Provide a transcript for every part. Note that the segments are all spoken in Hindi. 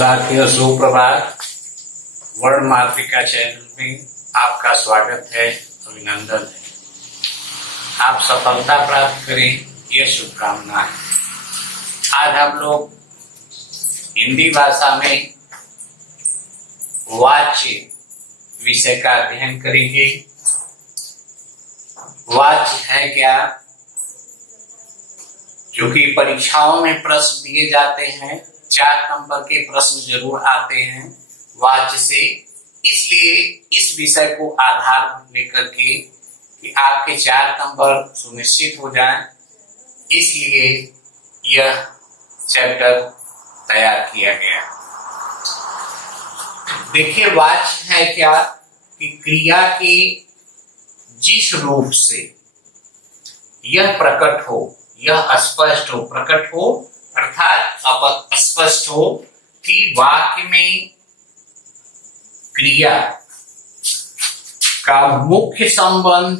साथियों सुप्रभात। वर्ण मातृका चैनल में आपका स्वागत है, अभिनंदन है। आप सफलता प्राप्त करें, यह शुभकामना है। आज हम लोग हिंदी भाषा में वाच्य विषय का अध्ययन करेंगे। वाच्य है क्या? क्योंकि परीक्षाओं में प्रश्न दिए जाते हैं, 4 नंबर के प्रश्न जरूर आते हैं वाच्य से, इसलिए इस विषय को आधार लेकर के कि आपके 4 नंबर सुनिश्चित हो जाएं, इसलिए यह चैप्टर तैयार किया गया। देखिए, वाच्य है क्या कि क्रिया के जिस रूप से यह प्रकट हो, यह स्पष्ट हो, प्रकट हो अर्थात स्पष्ट हो कि वाक्य में क्रिया का मुख्य संबंध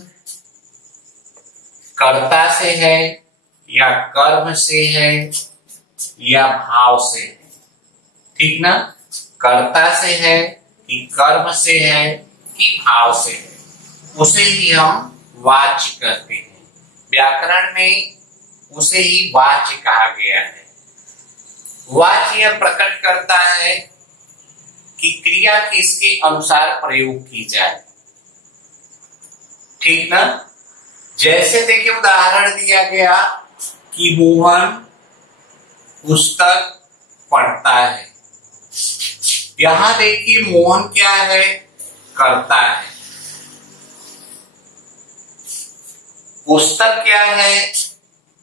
कर्ता से है या कर्म से है या भाव से है। ठीक ना? कर्ता से है कि कर्म से है कि भाव से है, उसे ही हम वाच्य कहते हैं। व्याकरण में उसे ही वाच्य कहा गया है। वाच्य यह प्रकट करता है कि क्रिया किसके अनुसार प्रयोग की जाए। ठीक ना? जैसे देखिए, उदाहरण दिया गया कि मोहन पुस्तक पढ़ता है। यहां देखिए, मोहन क्या है? करता है। पुस्तक क्या है?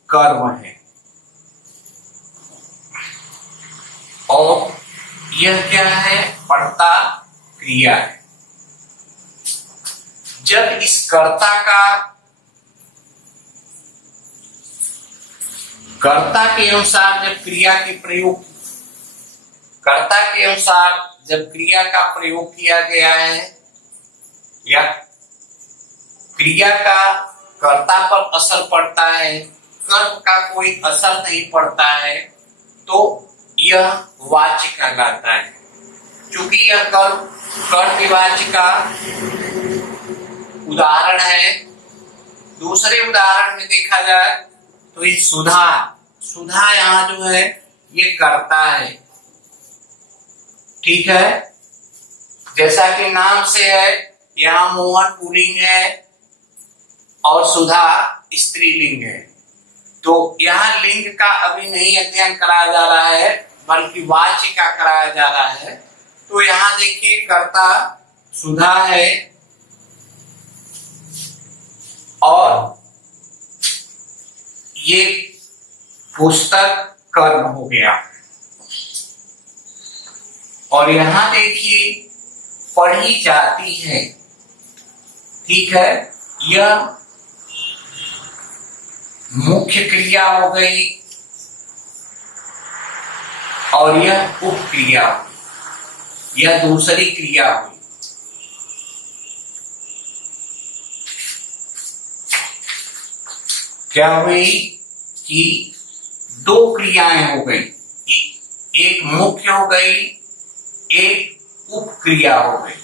कर्म है। और यह क्या है? पढ़ता क्रिया है। जब इस कर्ता के अनुसार जब क्रिया के प्रयोग, कर्ता के अनुसार जब क्रिया का प्रयोग किया गया है या क्रिया का कर्ता पर असर पड़ता है, कर्म का कोई असर नहीं पड़ता है, तो यह वाच्य कहलाता है। क्योंकि यह कर्तवाच्य का उदाहरण है। दूसरे उदाहरण में देखा जाए तो ये सुधा यहाँ जो है ये कर्ता है। ठीक है? जैसा कि नाम से है, यहाँ मोहन पुल्लिंग है और सुधा स्त्रीलिंग है। तो यहाँ लिंग का अभी नहीं अध्ययन कराया जा रहा है, बल्कि वाच्य का कराया जा रहा है। तो यहाँ देखिए, कर्ता सुधा है और ये पुस्तक कर्म हो गया। और यहाँ देखिए, पढ़ी जाती है। ठीक है? यह मुख्य क्रिया हो गई और यह उपक्रिया हुई, यह दूसरी क्रिया हुई। क्या हुई कि 2 क्रियाएं हो गई, एक मुख्य हो गई, एक उपक्रिया हो गई।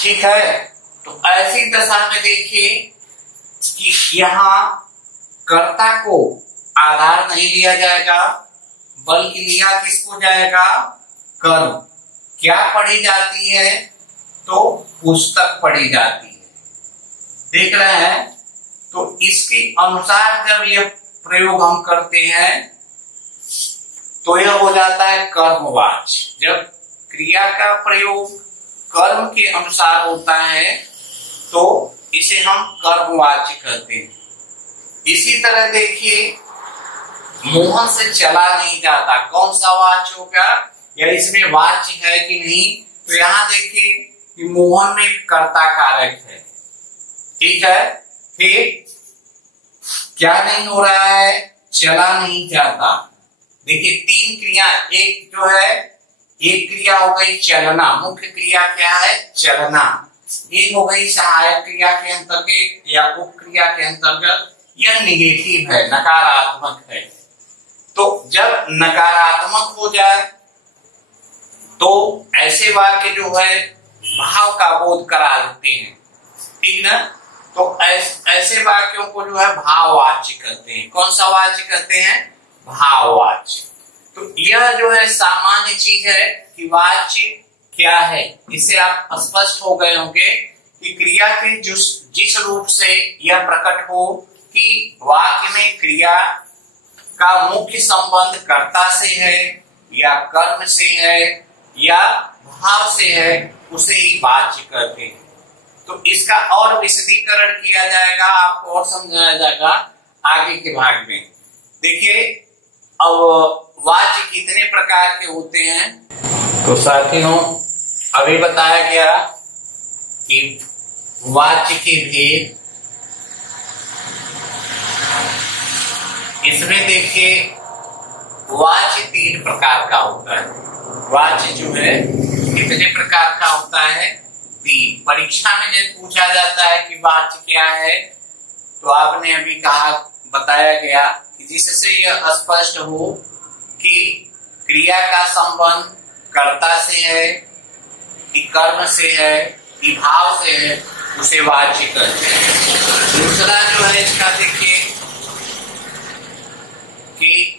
ठीक है? तो ऐसी दशा में देखिए कि यहाँ कर्ता को आधार नहीं लिया जाएगा, बल्कि लिया किसको जाएगा? कर्म। क्या पढ़ी जाती है? तो पुस्तक पढ़ी जाती है। देख रहे हैं? तो इसके अनुसार जब यह प्रयोग हम करते हैं तो यह हो जाता है कर्मवाच्य। जब क्रिया का प्रयोग कर्म के अनुसार होता है तो इसे हम कर्मवाच्य कहते हैं। इसी तरह देखिए, मोहन से चला नहीं जाता, कौन सा वाच्य होगा या इसमें वाच्य है कि नहीं? तो यहाँ देखिए कि मोहन में कर्ता कारक है। ठीक है? फिर क्या नहीं हो रहा है? चला नहीं जाता। देखिए, 3 क्रिया, एक जो है, एक क्रिया हो गई चलना, मुख्य क्रिया क्या है? चलना। एक हो गई सहायक क्रिया के अंतर्गत या उपक्रिया के अंतर्गत, यह निगेटिव है, नकारात्मक है। तो जब नकारात्मक हो जाए तो ऐसे वाक्य जो है भाव का बोध करा देते हैं, ठीक ना। तो ऐसे वाक्यों को जो है भाववाच्य कहते हैं। कौन सा वाच्य कहते हैं? भाववाच्य। तो यह जो है सामान्य चीज है कि वाच्य क्या है, इससे आप स्पष्ट हो गए होंगे कि क्रिया के जिस रूप से यह प्रकट हो कि वाक्य में क्रिया का मुख्य संबंध कर्ता से है या कर्म से है या भाव से है, उसे ही वाच्य कहते हैं। तो इसका और विशदीकरण किया जाएगा, आपको और समझाया जाएगा आगे के भाग में। देखिए अब वाच्य कितने प्रकार के होते हैं। तो साथियों अभी बताया गया कि वाच्य के भेद, इसमें देखिए वाच्य 3 प्रकार का होता है। वाच्य जो है कितने प्रकार का होता है? 3। परीक्षा में जब पूछा जाता है कि वाच्य क्या है, तो आपने अभी कहा, बताया गया कि जिससे यह स्पष्ट हो कि क्रिया का संबंध कर्ता से है कि कर्म से है कि भाव से है, उसे वाच्य कहते हैं। दूसरा जो है इसका देखिए कि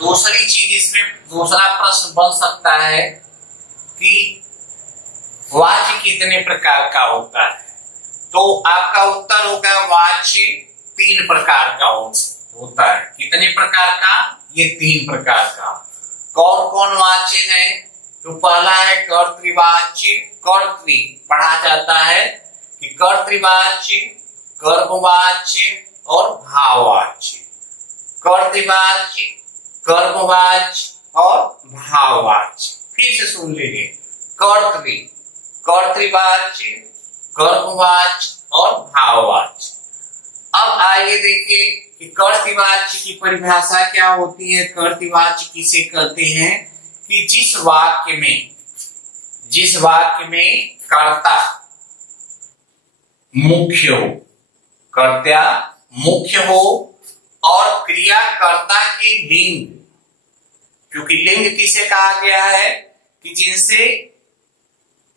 दूसरी चीज, इसमें दूसरा प्रश्न बन सकता है कि वाच्य कितने प्रकार का होता है। तो आपका उत्तर होगा वाच्य 3 प्रकार का होता है। कितने प्रकार का? ये 3 प्रकार का। कौन कौन वाच्य है? तो पहला है कर्तृवाच्य। कर्तृ पढ़ा जाता है कि कर्तृवाच्य, कर्मवाच्य और भाववाच्य। कर्तृवाच्य, कर्मवाच्य और भाववाच्य। फिर से सुन लीजिए, कर्तृ, कर्तृवाच्य, कर्मवाच्य और भाववाच्य। अब आइए देखिए कि कर्तृवाच्य की परिभाषा क्या होती है। कर्तृवाच्य किसे कहते हैं? कि जिस वाक्य में कर्ता मुख्य हो, कर्ता मुख्य हो और क्रिया कर्ता के लिंग, क्योंकि लिंग किसे कहा गया है? कि जिनसे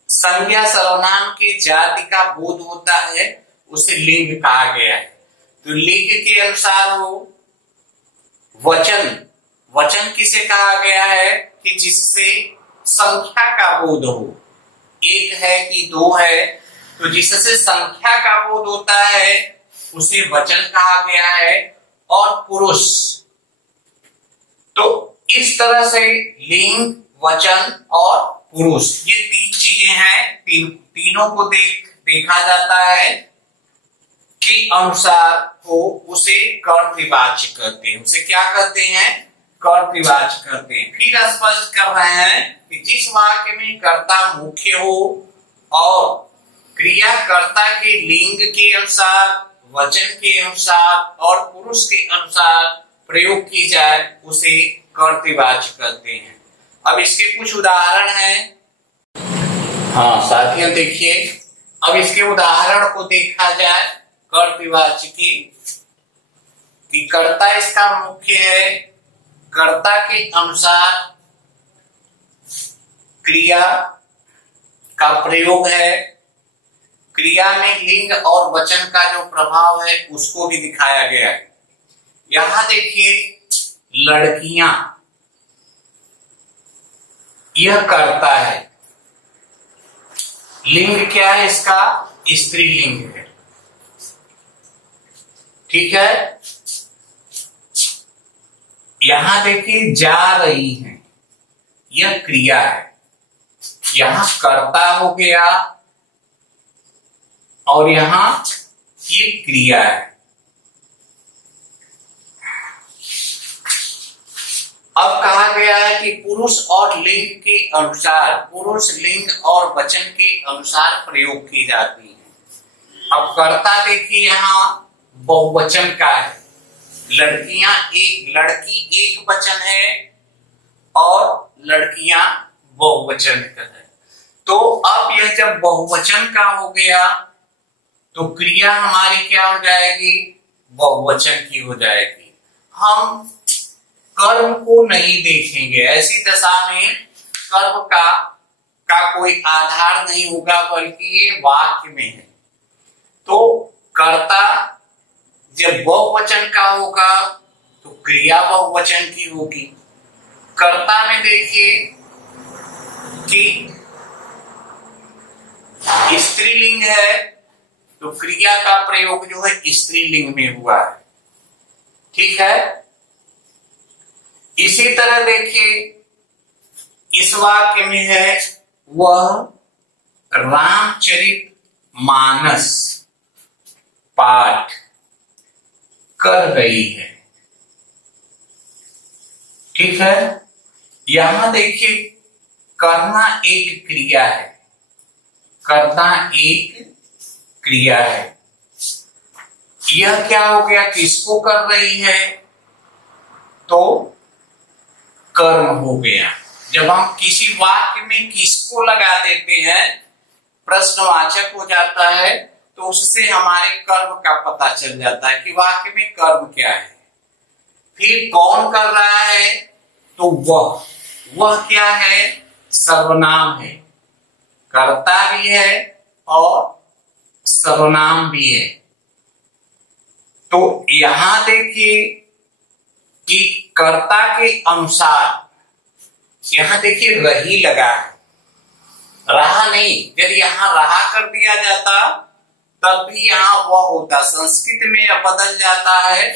संज्ञा सर्वनाम के जाति का बोध होता है, उसे लिंग कहा गया है। तो लिंग के अनुसार हो। वचन, वचन किसे कहा गया है? कि जिससे संख्या का बोध हो, 1 है कि 2 है, तो जिससे संख्या का बोध होता है उसे वचन कहा गया है। और पुरुष, तो इस तरह से लिंग, वचन और पुरुष, ये 3 चीजें हैं। तीनों को देखा जाता है कि अनुसार हो, उसे कर्तृवाच्य कहते हैं। उसे क्या कहते हैं? कर्तृवाच्य कहते हैं। फिर स्पष्ट कर रहे हैं कि जिस वाक्य में कर्ता मुख्य हो और क्रिया कर्ता के लिंग के अनुसार, वचन के अनुसार और पुरुष के अनुसार प्रयोग की जाए, उसे कर्तृवाच्य कहते हैं। अब इसके कुछ उदाहरण हैं। हाँ साथियों देखिए, अब इसके उदाहरण को देखा जाए कर्तृवाच्य की, कि कर्ता इसका मुख्य है, कर्ता के अनुसार क्रिया का प्रयोग है, क्रिया में लिंग और वचन का जो प्रभाव है उसको भी दिखाया गया है। यहां देखिए लड़कियां, यह कर्ता है। लिंग क्या है इसका? स्त्रीलिंग है, ठीक है। यहां देखिए जा रही हैं, यह क्रिया है। यहां कर्ता हो गया और यहां ये क्रिया है। अब कहा गया है कि पुरुष और लिंग के अनुसार, पुरुष लिंग और वचन के अनुसार प्रयोग की जाती है। अब कर्ता देखिए यहां बहुवचन का है। लड़कियां एक, लड़की एक वचन है और लड़कियां बहुवचन का है। तो अब यह जब बहुवचन का हो गया तो क्रिया हमारी क्या हो जाएगी? बहुवचन की हो जाएगी। हम कर्म को नहीं देखेंगे। ऐसी दशा में कर्म का कोई आधार नहीं होगा, बल्कि ये वाक्य में है। तो कर्ता जब बहुवचन का होगा तो क्रिया बहुवचन की होगी। कर्ता में देखिए कि स्त्रीलिंग है तो क्रिया का प्रयोग जो है स्त्रीलिंग में हुआ है। ठीक है। इसी तरह देखिए इस वाक्य में है वह रामचरित मानस पाठ कर रही है। ठीक है। यहां देखिए करना एक क्रिया है, करना एक क्रिया है। यह क्या हो गया, किसको कर रही है, तो कर्म हो गया। जब हम किसी वाक्य में किसको लगा देते हैं प्रश्नवाचक हो जाता है, तो उससे हमारे कर्म का पता चल जाता है कि वाक्य में कर्म क्या है। फिर कौन कर रहा है, तो वह क्या है, सर्वनाम है, कर्ता भी है और सर्वनाम भी है। तो यहां देखिए कि कर्ता के अनुसार यहां देखिए रही लगा है, रहा नहीं। यदि यहां रहा कर दिया जाता तब भी यहां वह होता। संस्कृत में यह बदल जाता है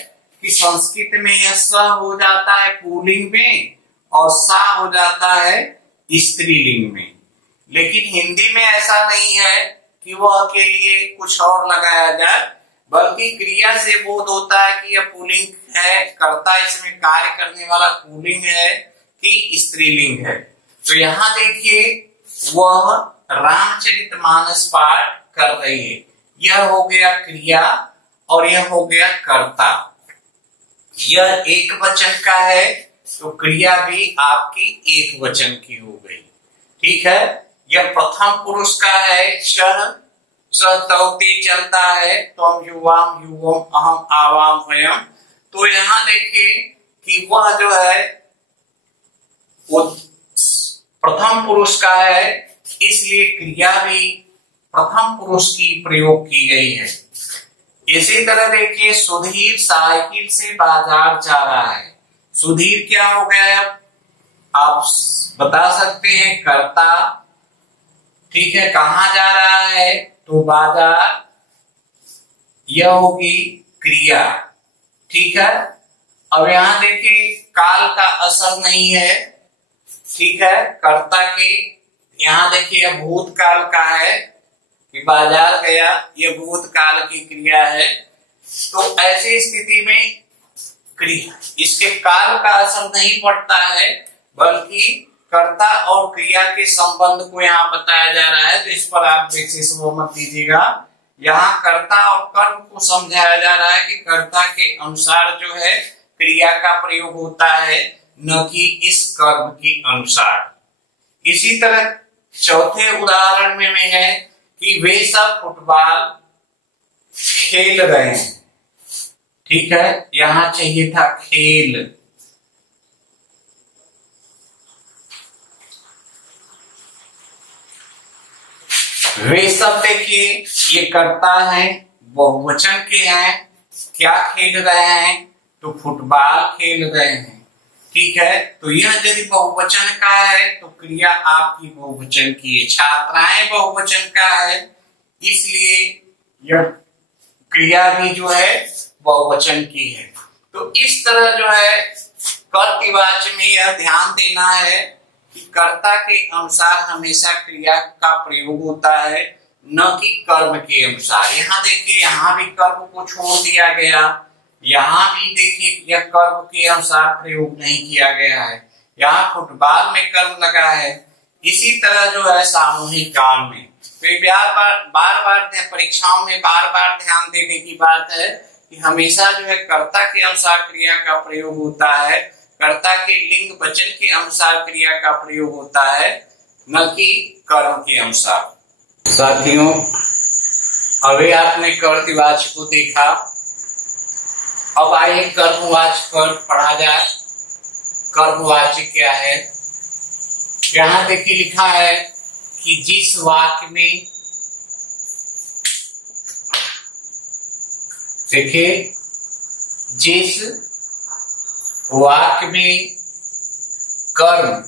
कि संस्कृत में यह स हो जाता है पुल्लिंग में और सा हो जाता है स्त्रीलिंग में। लेकिन हिंदी में ऐसा नहीं है कि वह के लिए कुछ और लगाया जाए, बल्कि क्रिया से बोध होता है कि यह पुल्लिंग है, कर्ता इसमें कार्य करने वाला पुल्लिंग है कि स्त्रीलिंग है। तो यहां देखिए वह रामचरितमानस पाठ कर रही है, यह हो गया क्रिया और यह हो गया कर्ता। यह एक वचन का है तो क्रिया भी आपकी एक वचन की हो गई। ठीक है। यह प्रथम पुरुष का है, सहतौते चलता है, त्वम युवाम युवम अहम आवाम वयम। तो यहां देखिए कि वह जो है वो प्रथम पुरुष का है, इसलिए क्रिया भी प्रथम पुरुष की प्रयोग की गई है। इसी तरह देखिए सुधीर साइकिल से बाजार जा रहा है। सुधीर क्या हो गया, आप बता सकते हैं, कर्ता। ठीक है। कहां जा रहा है, तो बाजार, यह होगी क्रिया। ठीक है। अब यहां देखिए काल का असर नहीं है। ठीक है। कर्ता के यहां देखिए भूतकाल का है कि बाजार गया, यह भूतकाल की क्रिया है। तो ऐसी स्थिति में क्रिया इसके काल का असर नहीं पड़ता है, बल्कि कर्ता और क्रिया के संबंध को यहाँ बताया जा रहा है। तो इस पर आप विशेष वो मत दीजिएगा। यहाँ कर्ता और कर्म को समझाया जा रहा है कि कर्ता के अनुसार जो है क्रिया का प्रयोग होता है, न कि इस कर्म के अनुसार। इसी तरह चौथे उदाहरण में है कि वे सब फुटबॉल खेल रहे हैं। ठीक है। यहां चाहिए था खेल। वे सब देखिए ये कर्ता है, बहुवचन के हैं, क्या खेल रहे हैं, तो फुटबॉल खेल रहे हैं। ठीक है। तो यह यदि बहुवचन का है तो क्रिया आपकी बहुवचन की है, छात्राएं बहुवचन का है, इसलिए यह क्रिया भी जो है बहुवचन की है। तो इस तरह जो है कर्तृवाच्य में यह ध्यान देना है कि कर्ता के अनुसार हमेशा क्रिया का प्रयोग होता है, न कि कर्म के अनुसार। यहाँ देखिए यहाँ भी कर्म को छोड़ दिया गया, यहाँ भी देखिए यह कर्म के अनुसार प्रयोग नहीं किया गया है। यहाँ फुटबॉल में कर्म लगा है। इसी तरह जो है सामूहिक काल में बार बार परीक्षाओं में बार बार ध्यान देने की बात है कि हमेशा जो है कर्ता के अनुसार क्रिया का प्रयोग होता है, कर्ता के लिंग वचन के अनुसार क्रिया का प्रयोग होता है, न कि कर्म के अनुसार। साथियों, अभी आपने कर्तृवाच्य को देखा, अब आइए कर्मवाच्य पढ़ा जाए। कर्मवाची क्या है? यहां देखिए लिखा है कि जिस वाक्य में, देखिए जिस वाक्य में कर्म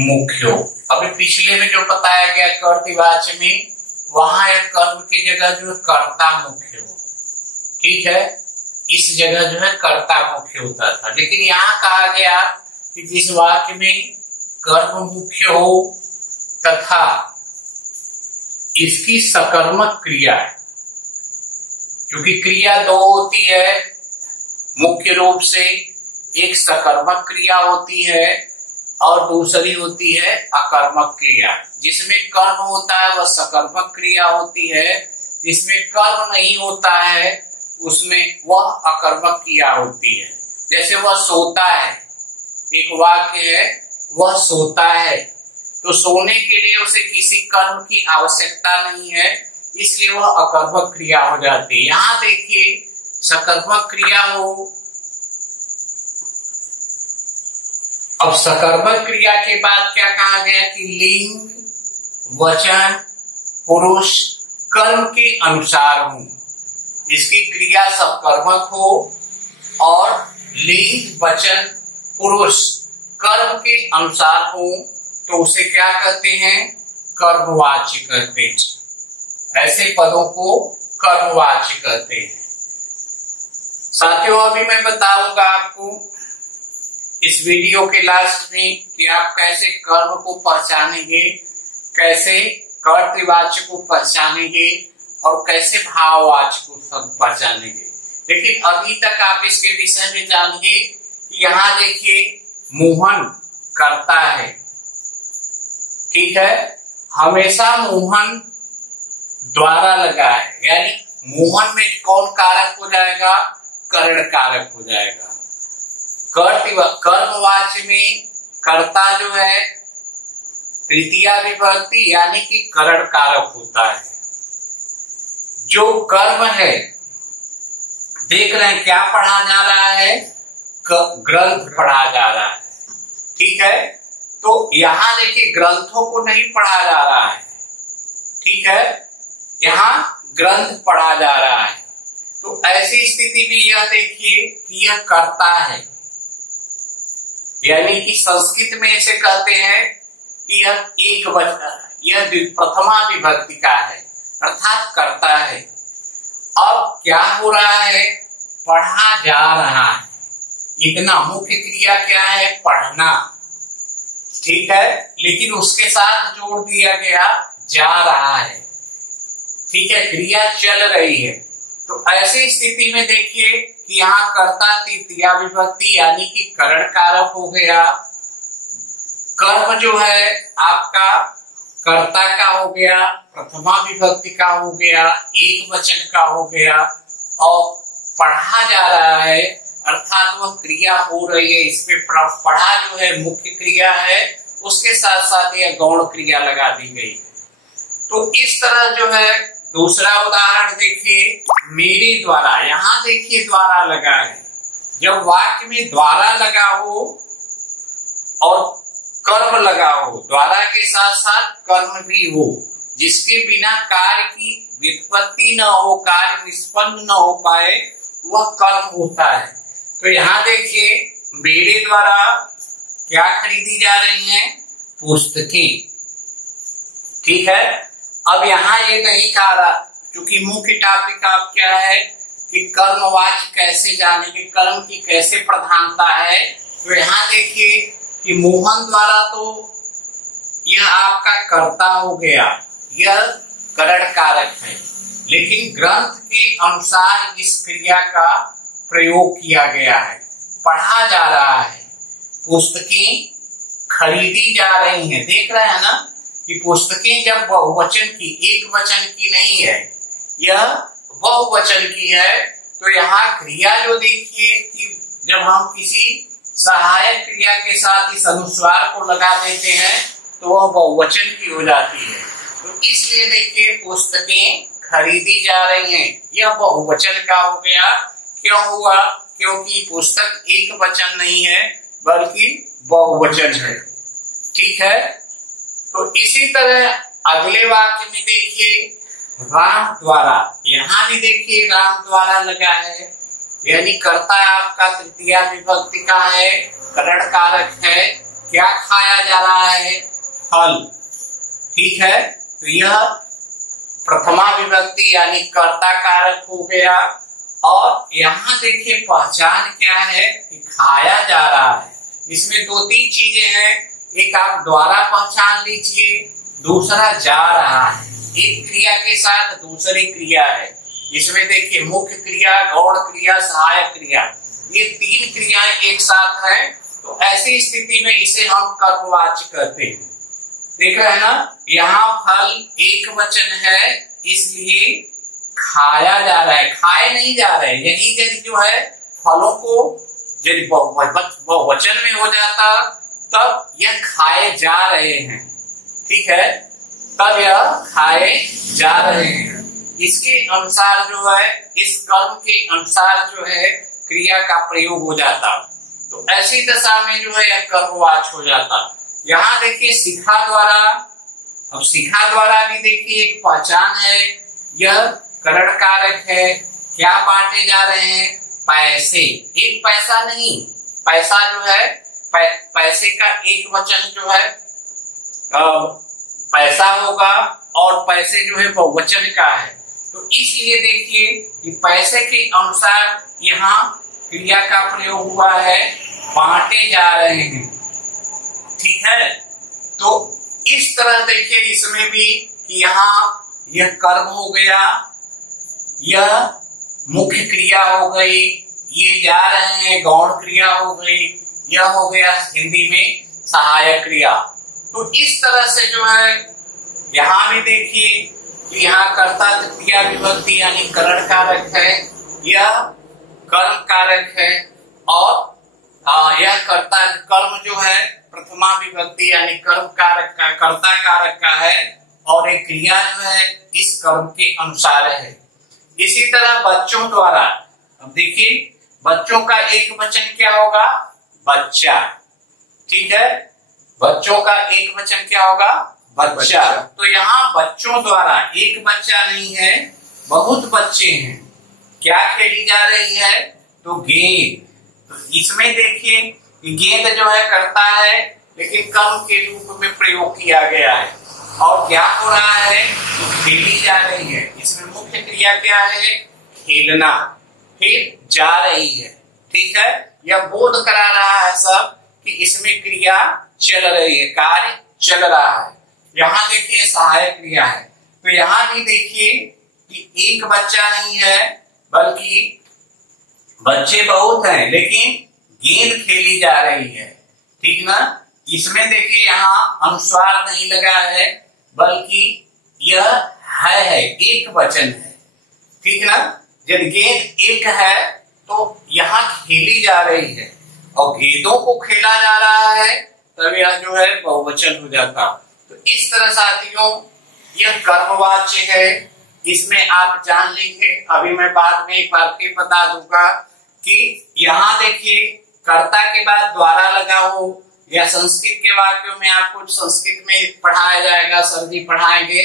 मुख्य हो। अभी पिछले में जो बताया गया कर्तृवाच्य में, वहां एक कर्म की जगह जो है कर्ता मुख्य हो, ठीक है, इस जगह जो है कर्ता मुख्य होता था। लेकिन यहाँ कहा गया कि जिस वाक्य में कर्म मुख्य हो तथा इसकी सकर्मक क्रिया है, क्योंकि क्रिया दो होती है मुख्य रूप से, एक सकर्मक क्रिया होती है और दूसरी होती है अकर्मक क्रिया। जिसमें कर्म होता है वह सकर्मक क्रिया होती है, जिसमें कर्म नहीं होता है उसमें वह अकर्मक क्रिया होती है। जैसे वह सोता है, एक वाक्य है वह सोता है, तो सोने के लिए उसे किसी कर्म की आवश्यकता नहीं है, इसलिए वह अकर्मक क्रिया हो जाती है। यहां देखिए सकर्मक क्रिया हो। अब सकर्मक क्रिया के बाद क्या कहा गया कि लिंग, वचन, पुरुष कर्म के अनुसार हो। इसकी क्रिया सकर्मक हो और लिंग, वचन, पुरुष कर्म के अनुसार हो तो उसे क्या कहते हैं? कर्मवाच्य कहते हैं। ऐसे पदों को कर्मवाच्य कहते हैं। साथियों, अभी मैं बताऊंगा आपको इस वीडियो के लास्ट में कि आप कैसे कर्म को पहचानेंगे, कैसे कर्तृवाच्य को पहचानेंगे और कैसे भाववाच्य को पहचानेंगे। लेकिन अभी तक आप इसके विषय में जानिए कि यहाँ देखिए मोहन करता है, ठीक है, हमेशा मोहन द्वारा लगा है, यानी मोहन में कौन कारक हो जाएगा? करण कारक हो जाएगा। कर्मवाच्य में कर्ता जो है तृतीया विभक्ति यानी कि करण कारक होता है। जो कर्म है, देख रहे हैं क्या पढ़ा जा रहा है? ग्रंथ पढ़ा जा रहा है, ठीक है। तो यहां देखिए ग्रंथों को नहीं पढ़ा जा रहा है, ठीक है, यहां ग्रंथ पढ़ा जा रहा है। तो ऐसी स्थिति में यह देखिए कि यह कर्ता है, यानी कि संस्कृत में इसे कहते हैं कि यह एक वचन, यह प्रथमा विभक्ति का है, अर्थात कर्ता है। अब क्या हो रहा है? पढ़ा जा रहा है। इतना मुख्य क्रिया क्या है? पढ़ना, ठीक है, लेकिन उसके साथ जोड़ दिया गया जा रहा है, ठीक है, क्रिया चल रही है। तो ऐसी स्थिति में देखिए कि यहाँ कर्ता तृतीया विभक्ति यानी कि करण कारक हो गया। कर्म जो है आपका कर्ता का हो गया, प्रथमा विभक्ति का हो गया, एक वचन का हो गया और पढ़ा जा रहा है, अर्थात वह क्रिया हो रही है। इसमें पढ़ा जो है मुख्य क्रिया है, उसके साथ साथ यह गौण क्रिया लगा दी गई है। तो इस तरह जो है दूसरा उदाहरण देखिए, मेरे द्वारा। यहां देखिए द्वारा लगा है। जब वाक्य में द्वारा लगा हो और कर्म लगा हो, द्वारा के साथ साथ कर्म भी हो, जिसके बिना कार्य की व्युत्पत्ति न हो, कार्य निष्पन्न न हो पाए, वह कर्म होता है। तो यहाँ देखिए मेरे द्वारा क्या खरीदी जा रही हैं? पुस्तकें, ठीक है। अब यहाँ ये नहीं कहा रहा, क्योंकि मुख्य टॉपिक आप क्या है कि कर्मवाच्य कैसे जानेंगे, कर्म की कैसे प्रधानता है। तो यहाँ देखिए कि मोहन द्वारा, तो यह आपका कर्ता हो गया, यह करण कारक है, लेकिन ग्रंथ के अनुसार इस क्रिया का प्रयोग किया गया है। पढ़ा जा रहा है, पुस्तकें खरीदी जा रही हैं। देख रहे हैं ना कि पुस्तकें जब बहुवचन की, एक वचन की नहीं है, यह बहुवचन की है। तो यहाँ क्रिया जो देखिए कि जब हम किसी सहायक क्रिया के साथ इस अनुस्वार को लगा देते हैं तो वह बहुवचन की हो जाती है। तो इसलिए देखिए पुस्तकें खरीदी जा रही हैं, यह बहुवचन का हो गया। क्यों हुआ? क्योंकि पुस्तक एक वचन नहीं है, बल्कि बहुवचन है। ठीक है, तो इसी तरह अगले वाक्य में देखिए राम द्वारा, यहां भी देखिए राम द्वारा लगा है, यानी कर्ता आपका तृतीया विभक्ति का है, करण कारक है। क्या खाया जा रहा है? फल। ठीक है, तो यह प्रथमा विभक्ति यानी कर्ता कारक हो गया। और यहाँ देखिए पहचान क्या है कि खाया जा रहा है। इसमें दो तीन चीजें हैं, एक आप द्वारा पहचान लीजिए, दूसरा जा रहा है, एक क्रिया के साथ दूसरी क्रिया है। इसमें देखिए मुख्य क्रिया, गौण क्रिया, सहायक क्रिया, ये तीन क्रियाएं एक साथ हैं। तो ऐसी स्थिति में इसे हम कर्मवाच्य कहते हैं। देख रहे हैं ना, यहाँ फल एक वचन है, इसलिए खाया जा रहा है, खाए नहीं जा रहे। यही यदि जो है फलों को यदि बहुवचन में हो जाता तब यह खाए जा रहे हैं। ठीक है, तब यह खाए जा रहे हैं। इसके अनुसार जो है, इस कर्म के अनुसार जो है क्रिया का प्रयोग हो जाता। तो ऐसी दशा में जो है यह कर्मवाच्य हो जाता। यहाँ देखिए शिखा द्वारा, अब शिखा द्वारा भी देखिए एक पहचान है, यह करण कारक है। क्या बांटे जा रहे हैं? पैसे। एक पैसा नहीं, पैसा जो है पैसे का एक वचन जो है पैसा होगा और पैसे जो है बहुवचन का है। तो इसलिए देखिए कि पैसे के अनुसार यहाँ क्रिया का प्रयोग हुआ है, बांटे जा रहे हैं। ठीक है, तो इस तरह देखिए इसमें भी कि यहाँ यह कर्म हो गया, यह मुख्य क्रिया हो गई, ये जा रहे हैं गौण क्रिया हो गई, यह हो गया हिंदी में सहायक क्रिया। तो इस तरह से जो है यहाँ भी देखिए कि यहाँ कर्ता तृतीया विभक्ति यानी करण कारक है, यह कर्म कारक है। और यह कर्ता कर्म जो है प्रथमा विभक्ति यानी कर्म कारक का, कर्ता कारक का है। और एक क्रिया जो है इस कर्म के अनुसार है। इसी तरह बच्चों द्वारा, अब देखिए बच्चों का एक वचन क्या होगा? बच्चा। ठीक है, बच्चों का एक वचन क्या होगा? बच्चा। तो यहाँ बच्चों द्वारा एक बच्चा नहीं है, बहुत बच्चे हैं। क्या खेली जा रही है? तो गेंद। तो इसमें देखिए गेंद जो है करता है, लेकिन कर्म के रूप में प्रयोग किया गया है। और क्या हो रहा है? तो खेली जा रही है। इसमें मुख्य क्रिया क्या है? खेलना। फिर जा रही है। ठीक है, यह बोध करा रहा है सब कि इसमें क्रिया चल रही है, कार्य चल रहा है। यहाँ देखिए सहायक क्रिया है। तो यहाँ भी देखिए कि एक बच्चा नहीं है, बल्कि बच्चे बहुत हैं, लेकिन गेंद खेली जा रही है। ठीक ना, इसमें देखिए यहाँ अनुस्वार नहीं लगा है, बल्कि यह है एक वचन है। ठीक ना, जब गेंद एक है तो यहाँ खेली जा रही है और गेंदों को खेला जा रहा है, तब यह जो है बहुवचन हो जाता। तो इस तरह साथियों यह कर्मवाच्य है। इसमें आप जान लेंगे, अभी मैं बाद में एक बार फिर बता दूंगा कि यहाँ देखिए कर्ता के बाद द्वारा लगा हो, या संस्कृत के वाक्यों में आपको संस्कृत में पढ़ाया जाएगा, सर जी पढ़ाएंगे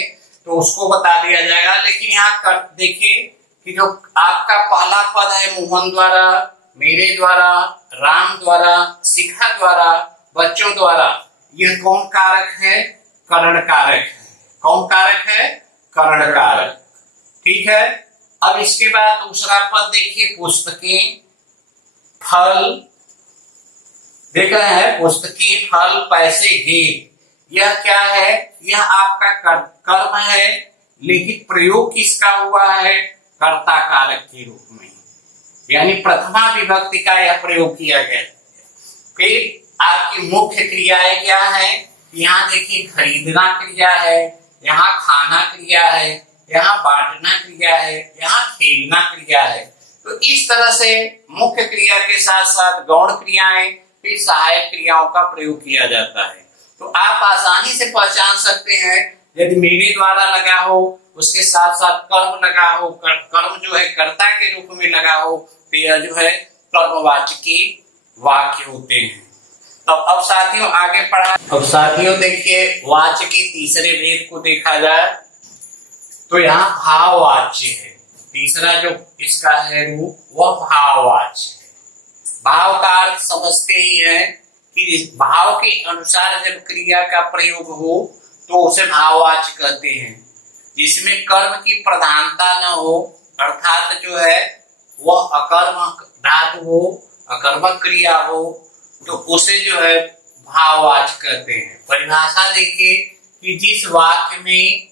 तो उसको बता दिया जाएगा। लेकिन यहाँ देखिए कि जो आपका पहला पद है मोहन द्वारा, मेरे द्वारा, राम द्वारा, शिखा द्वारा, बच्चों द्वारा, यह कौन कारक है? करण कारक है। कौन कारक है? करण कारक। ठीक है, अब इसके बाद दूसरा पद देखिए पुस्तकें, फल। देख रहे हैं पुस्तकें, फल, पैसे, गेंद। यह क्या है? यह आपका कर्म है, लेकिन प्रयोग किसका हुआ है? कर्ता कारक के रूप में, यानी प्रथमा विभक्ति का यह प्रयोग किया गया। फिर आपकी मुख्य क्रियाएं क्या है? यहाँ देखिए खरीदना क्रिया है, यहाँ खाना क्रिया है, यहाँ बांटना क्रिया है, यहाँ खेलना क्रिया है। तो इस तरह से मुख्य क्रिया के साथ साथ गौण क्रियाएं, फिर सहायक क्रियाओं का प्रयोग किया जाता है। तो आप आसानी से पहचान सकते हैं, यदि मेरे द्वारा लगा हो, उसके साथ साथ कर्म लगा हो, कर्म जो है कर्ता के रूप में लगा हो, तो यह जो है कर्मवाच्य के वाक्य होते हैं। तो अब साथियों आगे पढ़ा। अब साथियों देखिए वाच्य के तीसरे भेद को देखा जाए तो यहाँ भाववाच्य है। तीसरा जो इसका है रूप वह भाववाच्य है। भाव का अर्थ समझते ही है कि भाव के अनुसार जब क्रिया का प्रयोग हो तो उसे भाववाच्य कहते हैं। जिसमें कर्म की प्रधानता न हो अर्थात जो है वह अकर्मक धातु हो, अकर्मक क्रिया हो तो उसे जो है भाववाच्य कहते हैं। परिभाषा देखिए कि जिस वाक्य में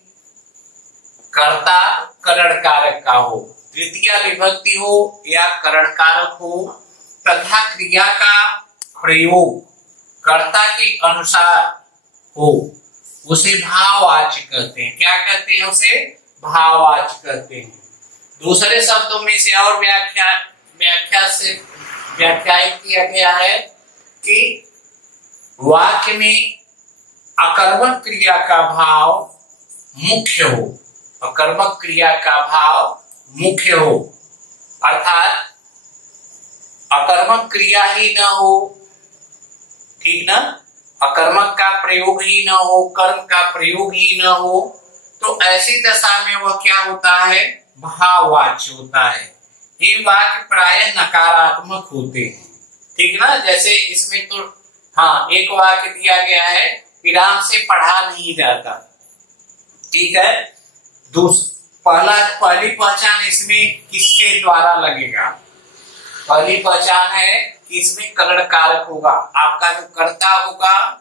कर्ता करण कारक का हो, तृतीया विभक्ति हो या करण कारक हो तथा क्रिया का प्रयोग कर्ता के अनुसार हो उसे भाववाच्य कहते हैं। क्या कहते हैं? उसे भाववाच्य कहते हैं। दूसरे शब्दों में से और व्याख्या से व्याख्यायित किया गया है कि वाक्य में अकर्मक क्रिया का भाव मुख्य हो, अकर्मक क्रिया का भाव मुख्य हो अर्थात अकर्मक क्रिया ही न हो, ठीक ना, अकर्मक का प्रयोग ही न हो, कर्म का प्रयोग ही न हो तो ऐसी दशा में वह क्या होता है? भाववाच्य होता है। ये वाक्य प्राय नकारात्मक होते हैं, ठीक ना। जैसे इसमें तो हाँ एक वाक्य दिया गया है विराम से पढ़ा नहीं जाता, ठीक है। पहली पहचान इसमें किसके द्वारा लगेगा? पहली पहचान है कि इसमें करण कारक होगा, आपका जो कर्ता होगा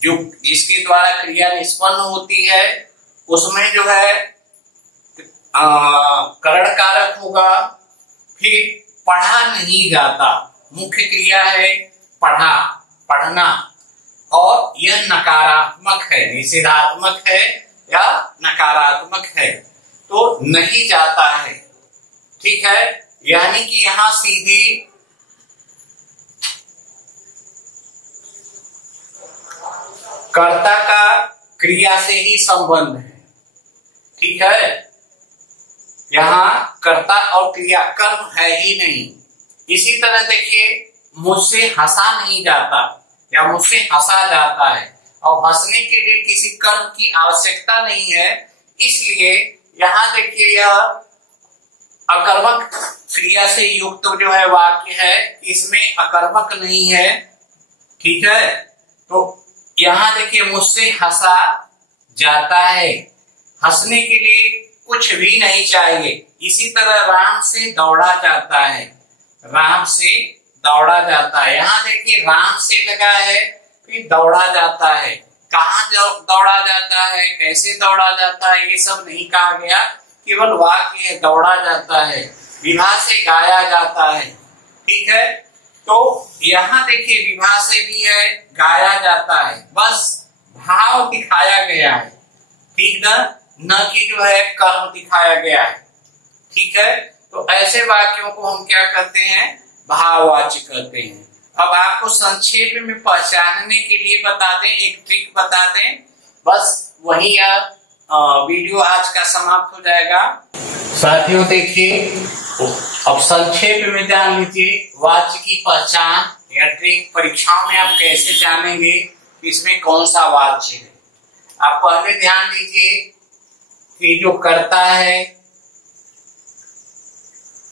जो जिसके द्वारा क्रिया निष्पन्न होती है उसमें जो है करण कारक होगा। फिर पढ़ा नहीं जाता, मुख्य क्रिया है पढ़ा, पढ़ना, और यह नकारात्मक है, निषेधात्मक है या नकारात्मक है तो नहीं जाता है, ठीक है। यानी कि यहां सीधे कर्ता का क्रिया से ही संबंध है, ठीक है। यहाँ कर्ता और क्रिया कर्म है ही नहीं। इसी तरह देखिए मुझसे हंसा नहीं जाता या मुझसे हंसा जाता है और हंसने के लिए किसी कर्म की आवश्यकता नहीं है, इसलिए यहाँ देखिए यह अकर्मक क्रिया से युक्त जो है वाक्य है, इसमें अकर्मक नहीं है, ठीक है। तो यहाँ देखिए मुझसे हंसा जाता है, हंसने के लिए कुछ भी नहीं चाहिए। इसी तरह राम से दौड़ा जाता है, राम से दौड़ा जाता है, यहाँ देखिए राम से लगा है फिर दौड़ा जाता है। कहाँ दौड़ा जाता है, कैसे दौड़ा जाता है, ये सब नहीं कहा गया, केवल वाक्य है दौड़ा जाता है, विवाह से गाया जाता है, ठीक है। तो यहाँ देखिए विवाह से भी है, गाया जाता है, बस भाव दिखाया गया है, ठीक ना, न कि जो है कर्म दिखाया गया है, ठीक है। तो ऐसे वाक्यों को हम क्या कहते हैं? भाववाच्य कहते हैं। अब आपको संक्षेप में पहचानने के लिए बता दें, एक ट्रिक बता दें, बस वही वीडियो आज का समाप्त हो जाएगा। साथियों देखिए अब संक्षेप में जान लीजिए वाच्य की पहचान या ट्रिक परीक्षाओं में आप कैसे जानेंगे कि इसमें कौन सा वाच्य है। आप पहले ध्यान दीजिए कि जो कर्ता है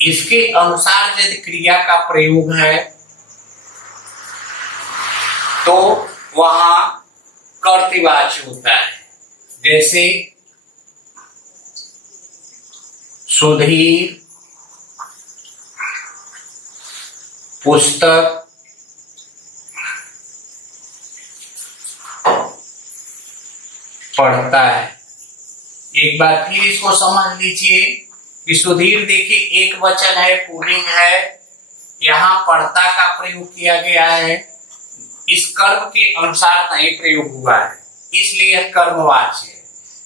इसके अनुसार यदि क्रिया का प्रयोग है तो वहां कर्तृवाच्य होता है। जैसे सुधीर पुस्तक पढ़ता है। एक बार फिर इसको समझ लीजिए कि सुधीर देखिए एक वचन है, पुल्लिंग है, यहाँ पढ़ता का प्रयोग किया गया है, इस कर्म के अनुसार नहीं प्रयोग हुआ है, इसलिए यह कर्मवाच्य है।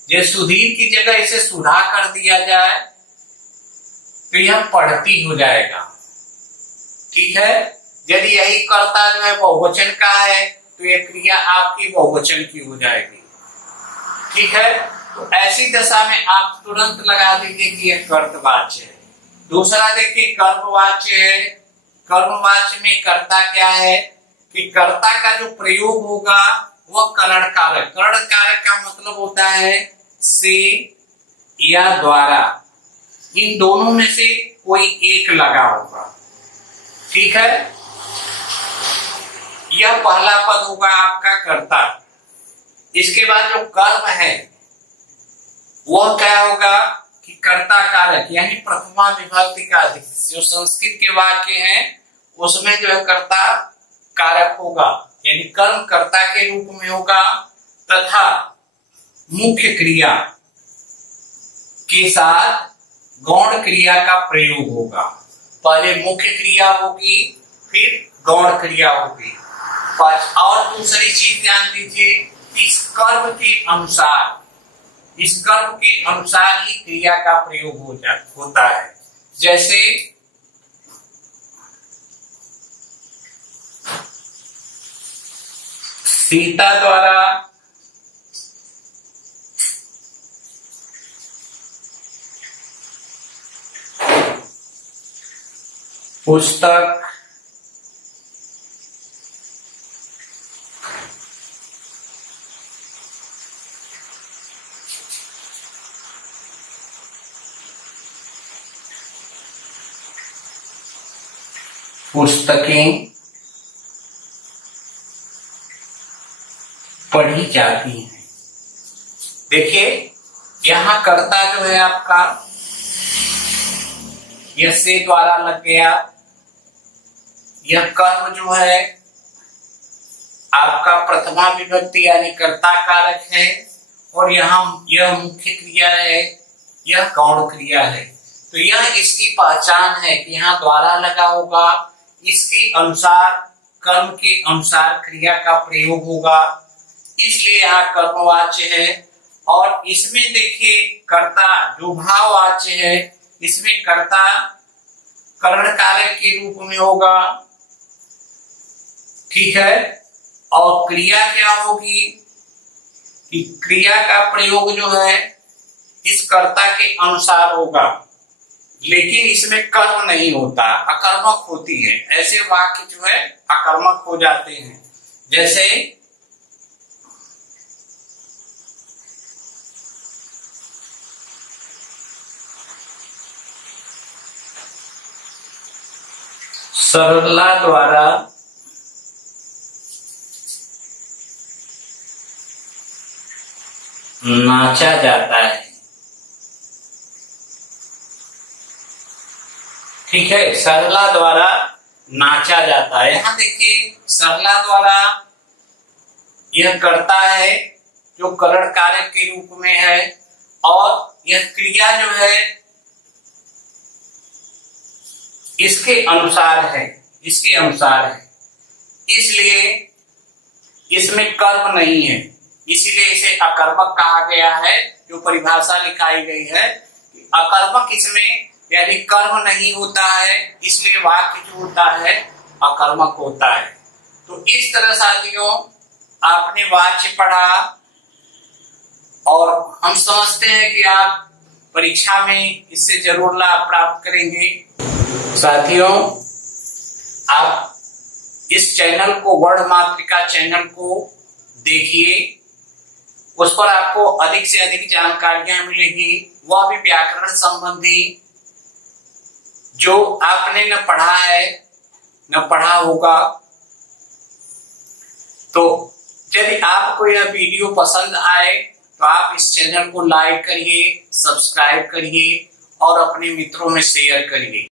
जब सुधीर की जगह इसे सुधा कर दिया जाए तो यह पढ़ती हो जाएगा, ठीक है। यदि यही कर्ता जो है बहुवचन का है तो यह क्रिया आपकी बहुवचन की हो जाएगी, ठीक है। तो ऐसी दशा में आप तुरंत लगा दीजिए कि यह कर्तवाच्य है। दूसरा देखिए कर्मवाच्य है। कर्मवाच्य में कर्ता क्या है? कि कर्ता का जो प्रयोग होगा वह करण कारक। करण कारक का मतलब होता है से या द्वारा, इन दोनों में से कोई एक लगा होगा। ठीक है, यह पहला पद होगा आपका कर्ता। इसके बाद जो कर्म है वह क्या होगा कि कर्ता कारक, यानी प्रथमा विभक्ति का अधिक। जो संस्कृत के वाक्य हैं उसमें जो है कर्ता कारक होगा, यानी कर्म कर्ता के रूप में होगा, तथा मुख्य क्रिया के साथ गौण क्रिया का प्रयोग होगा। पहले मुख्य क्रिया होगी, फिर गौण क्रिया होगी। और दूसरी चीज ध्यान दीजिए, इस कर्म के अनुसार, इस कर्म के अनुसार ही क्रिया का प्रयोग होता है। जैसे सीता द्वारा पुस्तक पुस्तकें पढ़ी जाती हैं। देखिए यहां कर्ता जो है आपका यह से द्वारा लग गया। यह कर्म जो है आपका प्रथमा विभक्ति यानी कर्ता कारक है, और यहाँ यह मुख्य क्रिया है, यह गौण क्रिया है। तो यह इसकी पहचान है कि यहाँ द्वारा लगा होगा, इसके अनुसार कर्म के अनुसार क्रिया का प्रयोग होगा, इसलिए यहाँ कर्मवाच्य है। और इसमें देखिए कर्ता जो भाववाच्य है, इसमें कर्ता करण कारक के रूप में होगा। ठीक है, और क्रिया क्या होगी कि क्रिया का प्रयोग जो है इस कर्ता के अनुसार होगा, लेकिन इसमें कर्म नहीं होता, अकर्मक होती है। ऐसे वाक्य जो है अकर्मक हो जाते हैं। जैसे सरला द्वारा नाचा जाता है। ठीक है, सरला द्वारा नाचा जाता है। यहां देखिए सरला द्वारा यह कर्ता है जो करण कारक के रूप में है, और यह क्रिया जो है इसके अनुसार है, इसके अनुसार है, इसलिए इसमें कर्म नहीं है, इसीलिए इसे अकर्मक कहा गया है। जो परिभाषा लिखाई गई है अकर्मक, इसमें यानी कर्म नहीं होता है, इसलिए वाक्य जो होता है अकर्मक होता है। तो इस तरह साथियों आपने वाक्य पढ़ा, और हम समझते हैं कि आप परीक्षा में इससे जरूर लाभ प्राप्त करेंगे। साथियों आप इस चैनल को, वर्ण मातृका चैनल को देखिए, उस पर आपको अधिक से अधिक जानकारियां मिलेगी, वह भी व्याकरण संबंधी, जो आपने न पढ़ा है न पढ़ा होगा। तो यदि आपको यह वीडियो पसंद आए तो आप इस चैनल को लाइक करिए, सब्सक्राइब करिए और अपने मित्रों में शेयर करिए।